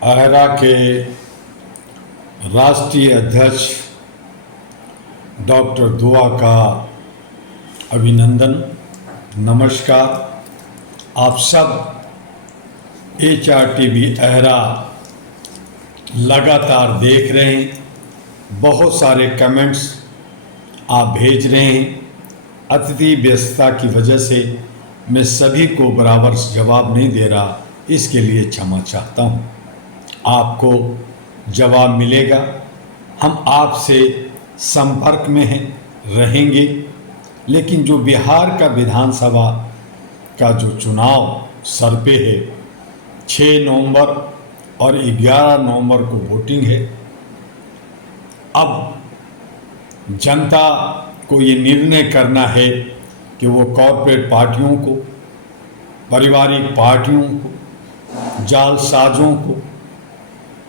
अहरा के राष्ट्रीय अध्यक्ष डॉक्टर दुआ का अभिनंदन, नमस्कार। आप सब HRTV अहरा लगातार देख रहे हैं, बहुत सारे कमेंट्स आप भेज रहे हैं। अतिथि व्यस्तता की वजह से मैं सभी को बराबर जवाब नहीं दे रहा, इसके लिए क्षमा चाहता हूँ। आपको जवाब मिलेगा, हम आपसे संपर्क में रहेंगे। लेकिन जो बिहार का विधानसभा का जो चुनाव सर पे है, 6 नवंबर और 11 नवंबर को वोटिंग है। अब जनता को ये निर्णय करना है कि वो कॉरपोरेट पार्टियों को, पारिवारिक पार्टियों को, जालसाजों को,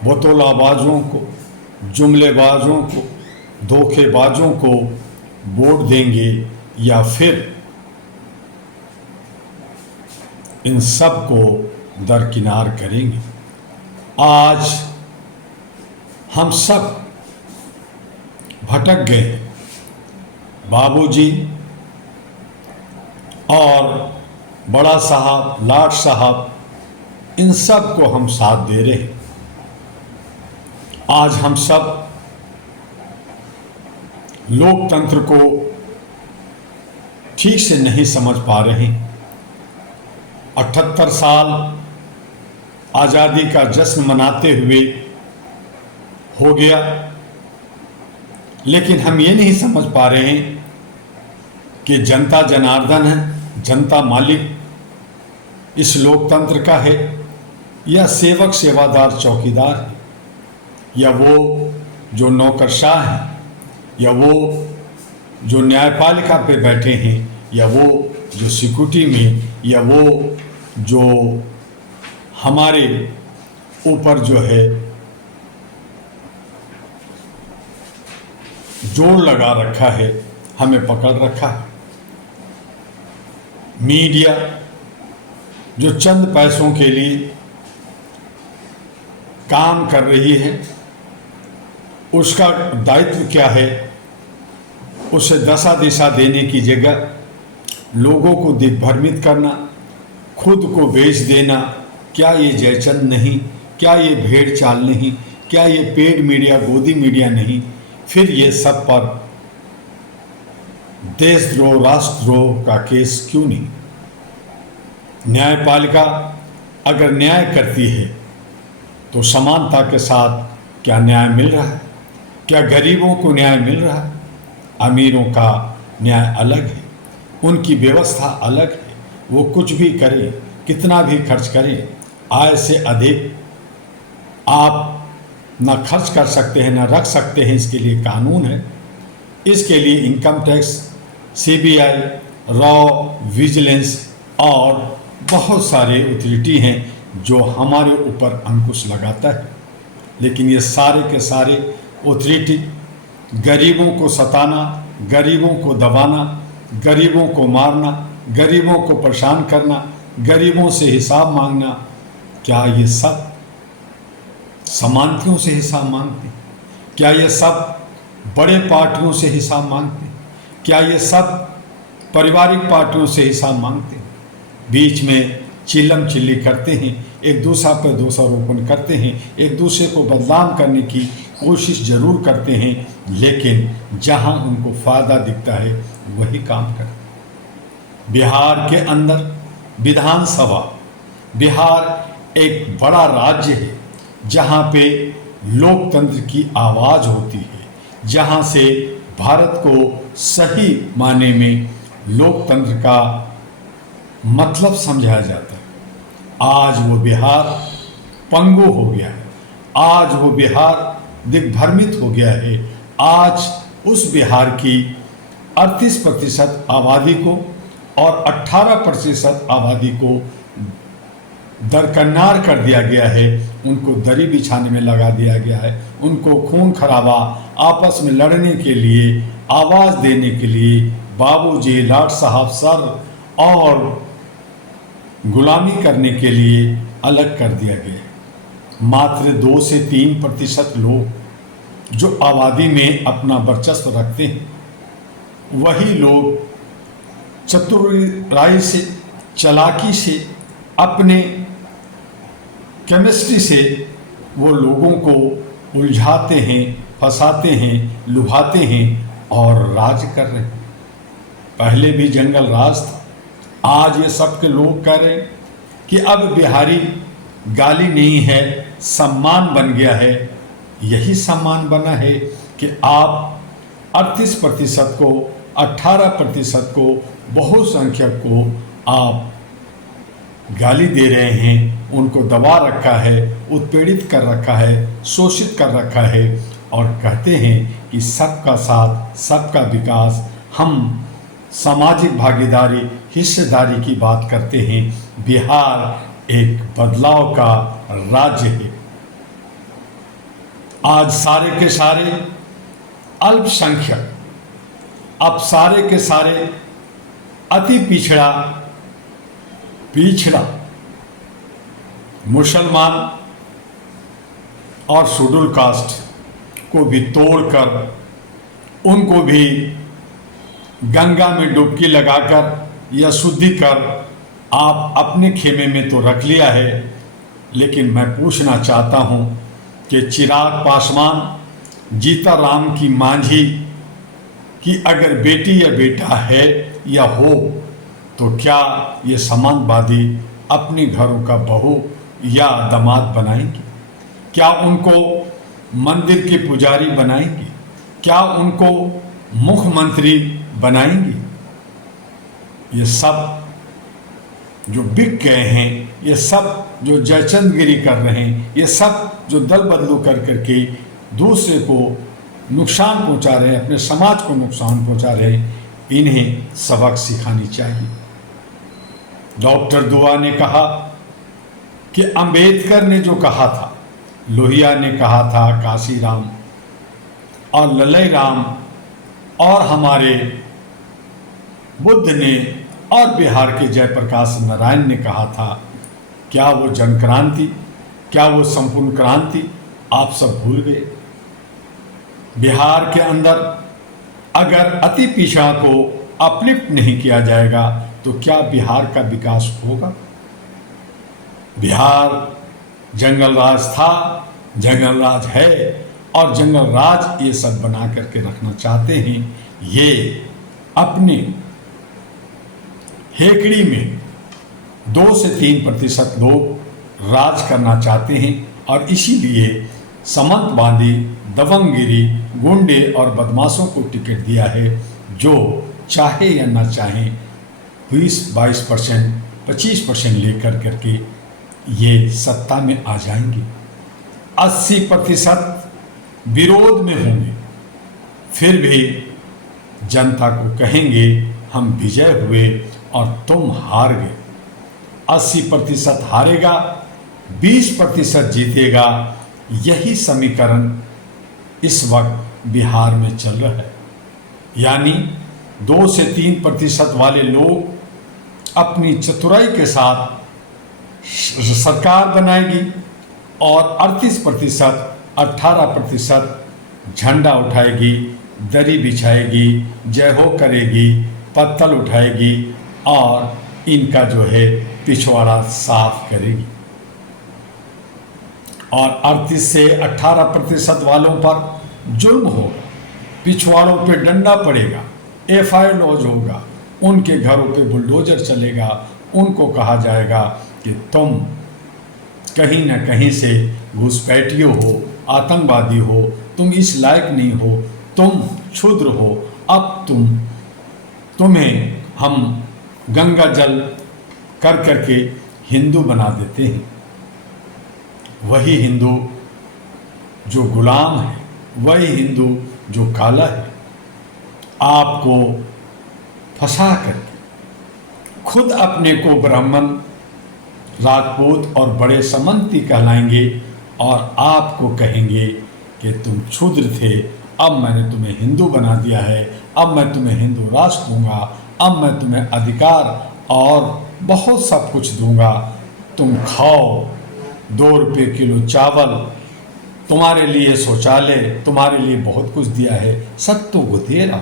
बतौलाबाजों को, जुमलेबाजों को, धोखेबाजों को वोट देंगे या फिर इन सब को दरकिनार करेंगे। आज हम सब भटक गए। बाबूजी और बड़ा साहब, लाट साहब, इन सब को हम साथ दे रहे हैं। आज हम सब लोकतंत्र को ठीक से नहीं समझ पा रहे। 78 साल आज़ादी का जश्न मनाते हुए हो गया, लेकिन हम ये नहीं समझ पा रहे हैं कि जनता जनार्दन है, जनता मालिक इस लोकतंत्र का है, या सेवक सेवादार चौकीदार है, या वो जो नौकरशाह हैं, या वो जो न्यायपालिका पे बैठे हैं, या वो जो सिक्योरिटी में, या वो जो हमारे ऊपर जो है जोर लगा रखा है, हमें पकड़ रखा है। मीडिया जो चंद पैसों के लिए काम कर रही है, उसका दायित्व क्या है? उसे दशा दिशा देने की जगह लोगों को दिग्भ्रमित करना, खुद को बेच देना। क्या ये जयचंद नहीं? क्या ये भेड़ चाल नहीं? क्या ये पेड मीडिया, गोदी मीडिया नहीं? फिर ये सब पर देशद्रोह, राष्ट्रद्रोह का केस क्यों नहीं? न्यायपालिका अगर न्याय करती है तो समानता के साथ क्या न्याय मिल रहा है? क्या गरीबों को न्याय मिल रहा है? अमीरों का न्याय अलग है, उनकी व्यवस्था अलग है। वो कुछ भी करें, कितना भी खर्च करें, आय से अधिक आप ना खर्च कर सकते हैं, ना रख सकते हैं। इसके लिए कानून है। इसके लिए income tax, CBI, raw, vigilance और बहुत सारे अथॉरिटी हैं जो हमारे ऊपर अंकुश लगाता है। लेकिन ये सारे के सारे अथॉरिटी गरीबों को सताना, गरीबों को दबाना, गरीबों को मारना, गरीबों को परेशान करना, गरीबों से हिसाब मांगना, क्या ये सब समानतियों से हिसाब मांगते हैं? क्या ये सब बड़े पार्टियों से हिसाब मांगते हैं? क्या ये सब पारिवारिक पार्टियों से हिसाब मांगते हैं? बीच में चिल्लम चिल्ली करते हैं, एक दूसरे पर दोषारोपण करते हैं, एक दूसरे को बदनाम करने की कोशिश जरूर करते हैं, लेकिन जहां उनको फ़ायदा दिखता है वही काम करते हैं। बिहार के अंदर विधानसभा, बिहार एक बड़ा राज्य है जहां पे लोकतंत्र की आवाज़ होती है, जहां से भारत को सही माने में लोकतंत्र का मतलब समझाया जाता है। आज वो बिहार पंगु हो गया है, आज वो बिहार दिग्भ्रमित हो गया है। आज उस बिहार की 38% आबादी को और 18% आबादी को दरकिनार कर दिया गया है, उनको दरी बिछाने में लगा दिया गया है, उनको खून खराबा आपस में लड़ने के लिए, आवाज़ देने के लिए बाबूजी, लाट साहब सर और गुलामी करने के लिए अलग कर दिया गया। मात्र 2 से 3% लोग जो आबादी में अपना वर्चस्व रखते हैं, वही लोग चतुराई से, चालाकी से, अपने केमिस्ट्री से वो लोगों को उलझाते हैं, फंसाते हैं, लुभाते हैं और राज कर रहे हैं। पहले भी जंगल राज था। आज ये सब के लोग कह रहे हैं कि अब बिहारी गाली नहीं है, सम्मान बन गया है। यही सम्मान बना है कि आप 38% को, 18% को, बहुसंख्यक को आप गाली दे रहे हैं, उनको दबा रखा है, उत्पीड़ित कर रखा है, शोषित कर रखा है और कहते हैं कि सबका साथ, सबका विकास, हम सामाजिक भागीदारी, हिस्सेदारी की बात करते हैं। बिहार एक बदलाव का राज्य है। आज सारे के सारे अल्पसंख्यक, अब सारे के सारे अति पिछड़ा मुसलमान और शेड्यूल कास्ट को भी तोड़कर, उनको भी गंगा में डुबकी लगाकर या शुद्धि कर आप अपने खेमे में तो रख लिया है। लेकिन मैं पूछना चाहता हूं कि चिराग पासवान, जीता राम की मांझी की अगर बेटी या बेटा है या हो, तो क्या ये समाजवादी अपने घरों का बहू या दामाद बनाएंगे? क्या उनको मंदिर के पुजारी बनाएंगे? क्या उनको मुख्यमंत्री बनाएंगे? ये सब जो बिक गए हैं, ये सब जो जयचंदगिरी कर रहे हैं, ये सब जो दल बदलू कर करके दूसरे को नुकसान पहुंचा रहे हैं, अपने समाज को नुकसान पहुंचा रहे हैं, इन्हें सबक सिखानी चाहिए। डॉक्टर दुआ ने कहा कि अंबेडकर ने जो कहा था, लोहिया ने कहा था, काशीराम और ललई राम और हमारे बुद्ध ने और बिहार के जयप्रकाश नारायण ने कहा था, क्या वो जन क्रांति, क्या वो संपूर्ण क्रांति आप सब भूल गए? बिहार के अंदर अगर अति पिछड़ा को अपलिफ्ट नहीं किया जाएगा तो क्या बिहार का विकास होगा? बिहार जंगल राज था, जंगल राज है और जंगल राज ये सब बना करके रखना चाहते हैं। ये अपने हेकड़ी में 2 से 3% लोग राज करना चाहते हैं और इसीलिए सामंतवादी, दबंगगिरी, गुंडे और बदमाशों को टिकट दिया है, जो चाहे या ना चाहे 20-22%, 25% लेकर करके ये सत्ता में आ जाएंगे। 80% विरोध में होंगे, फिर भी जनता को कहेंगे हम विजय हुए और तुम हार गए। 80% हारेगा, 20% जीतेगा। यही समीकरण इस वक्त बिहार में चल रहा है। यानी 2 से 3% वाले लोग अपनी चतुराई के साथ सरकार बनाएगी और 38%, 18% झंडा उठाएगी, दरी बिछाएगी, जय हो करेगी, पत्तल उठाएगी और इनका जो है पिछवाड़ा साफ करेगी। और 38 से 18% वालों पर जुल्म होगा, पिछवाड़ों पे डंडा पड़ेगा, FIR लॉज होगा, उनके घरों पे बुलडोजर चलेगा, उनको कहा जाएगा कि तुम कहीं ना कहीं से घुसपैठियों हो, आतंकवादी हो, तुम इस लायक नहीं हो, तुम क्षुद्र हो, अब तुम्हें हम गंगा जल कर करके हिंदू बना देते हैं। वही हिंदू जो गुलाम है, वही हिंदू जो काला है, आपको फंसा करके खुद अपने को ब्राह्मण, राजपूत और बड़े सामंती कहलाएंगे और आपको कहेंगे कि तुम क्षुद्र थे, अब मैंने तुम्हें हिंदू बना दिया है, अब मैं तुम्हें हिंदू राष्ट्र दूंगा, अब मैं तुम्हें अधिकार और बहुत सब कुछ दूंगा, तुम खाओ, 2 रुपये किलो चावल, तुम्हारे लिए शौचालय, तुम्हारे लिए बहुत कुछ दिया है, सब तो दे रहा।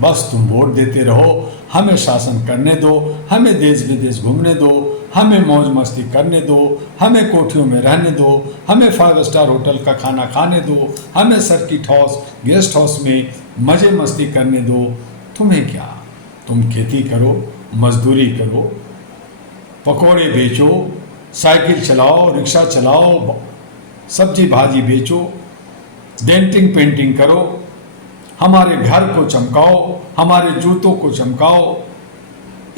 बस तुम वोट देते रहो, हमें शासन करने दो, हमें देश विदेश घूमने दो, हमें मौज मस्ती करने दो, हमें कोठियों में रहने दो, हमें 5 स्टार होटल का खाना खाने दो, हमें सर्किट हाउस गेस्ट हाउस में मज़े मस्ती करने दो। तुम्हें क्या, तुम खेती करो, मजदूरी करो, पकौड़े बेचो, साइकिल चलाओ, रिक्शा चलाओ, सब्जी भाजी बेचो, डेंटिंग पेंटिंग करो, हमारे घर को चमकाओ, हमारे जूतों को चमकाओ,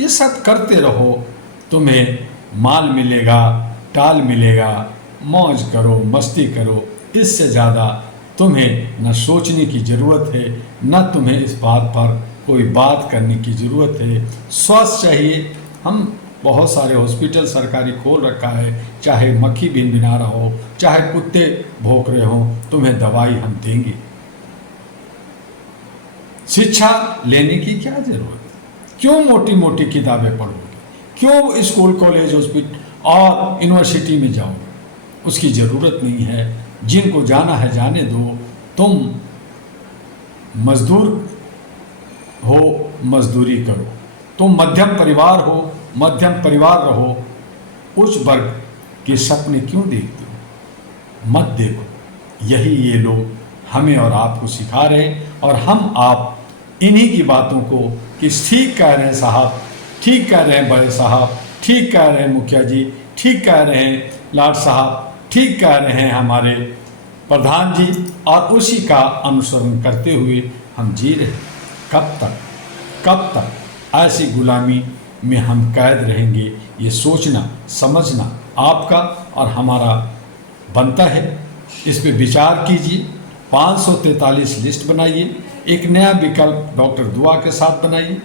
ये सब करते रहो, तुम्हें माल मिलेगा, टाल मिलेगा, मौज करो, मस्ती करो। इससे ज़्यादा तुम्हें न सोचने की ज़रूरत है, न तुम्हें इस बात पर कोई बात करने की ज़रूरत है। स्वास्थ्य चाहिए, हम बहुत सारे हॉस्पिटल सरकारी खोल रखा है, चाहे मक्खी भिनभिना रहा हो, चाहे कुत्ते भौंक रहे हो, तुम्हें दवाई हम देंगे। शिक्षा लेने की क्या ज़रूरत है? क्यों मोटी मोटी किताबें पढ़ोगे? क्यों स्कूल कॉलेज हॉस्पिटल और यूनिवर्सिटी में जाओगे? उसकी ज़रूरत नहीं है। जिनको जाना है जाने दो। तुम मजदूर हो, मजदूरी करो। तुम मध्यम परिवार हो, मध्यम परिवार रहो। उच्च वर्ग के सपने क्यों देखते हो? मत देखो। यही ये लोग हमें और आपको सिखा रहे हैं, और हम आप इन्हीं की बातों को कि ठीक कह रहे हैं साहब, ठीक कह रहे हैं बड़े साहब, ठीक कह रहे हैं मुखिया जी, ठीक कह रहे हैं लाड साहब, ठीक कह रहे हैं हमारे प्रधान जी, और उसी का अनुसरण करते हुए हम जी रहे। कब तक ऐसी गुलामी में हम कैद रहेंगे? ये सोचना समझना आपका और हमारा बनता है। इस पे विचार कीजिए। 543 लिस्ट बनाइए, एक नया विकल्प डॉक्टर दुआ के साथ बनाइए।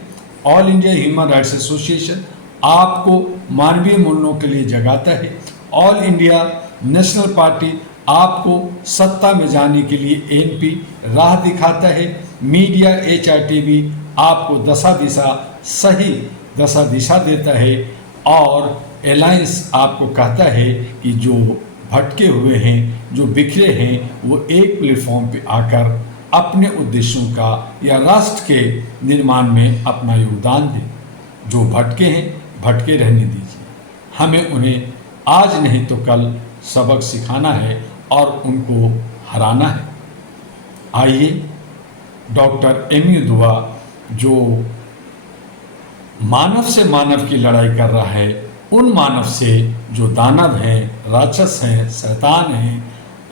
All India human rights association आपको मानवीय मूल्यों के लिए जगाता है। ऑल इंडिया नेशनल पार्टी आपको सत्ता में जाने के लिए एनपी राह दिखाता है। मीडिया HRTV आपको सही दशा दिशा देता है, और अलायंस आपको कहता है कि जो भटके हुए हैं, जो बिखरे हैं, वो एक प्लेटफॉर्म पे आकर अपने उद्देश्यों का या राष्ट्र के निर्माण में अपना योगदान दें। जो भटके हैं, भटके रहने दीजिए। हमें उन्हें आज नहीं तो कल सबक सिखाना है और उनको हराना है। आइए डॉक्टर MU दुआ जो मानव से मानव की लड़ाई कर रहा है, उन मानव से जो दानव हैं, राक्षस हैं, शैतान हैं,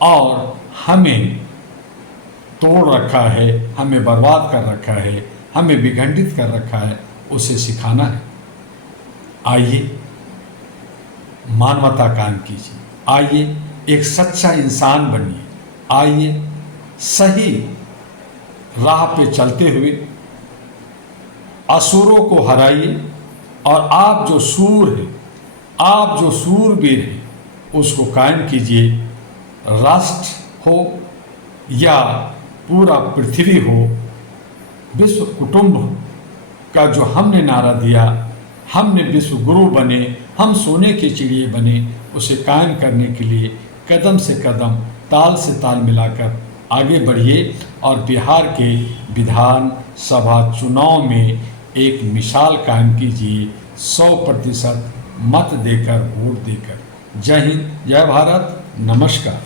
और हमें तोड़ रखा है, हमें बर्बाद कर रखा है, हमें विखंडित कर रखा है, उसे सिखाना है। आइए मानवता कायम कीजिए। आइए एक सच्चा इंसान बनिए। आइए सही राह पे चलते हुए असुरों को हराइए, और आप जो सूर हैं, आप जो सूरवीर हैं, उसको कायम कीजिए। राष्ट्र हो या पूरा पृथ्वी हो, विश्व कुटुंब का जो हमने नारा दिया, हमने विश्व गुरु बने, हम सोने की चिड़िए बने, उसे कायम करने के लिए कदम से कदम, ताल से ताल मिलाकर आगे बढ़िए, और बिहार के विधानसभा चुनाव में एक मिसाल कायम कीजिए। 100% मत देकर, वोट देकर। जय हिंद, जय भारत, नमस्कार।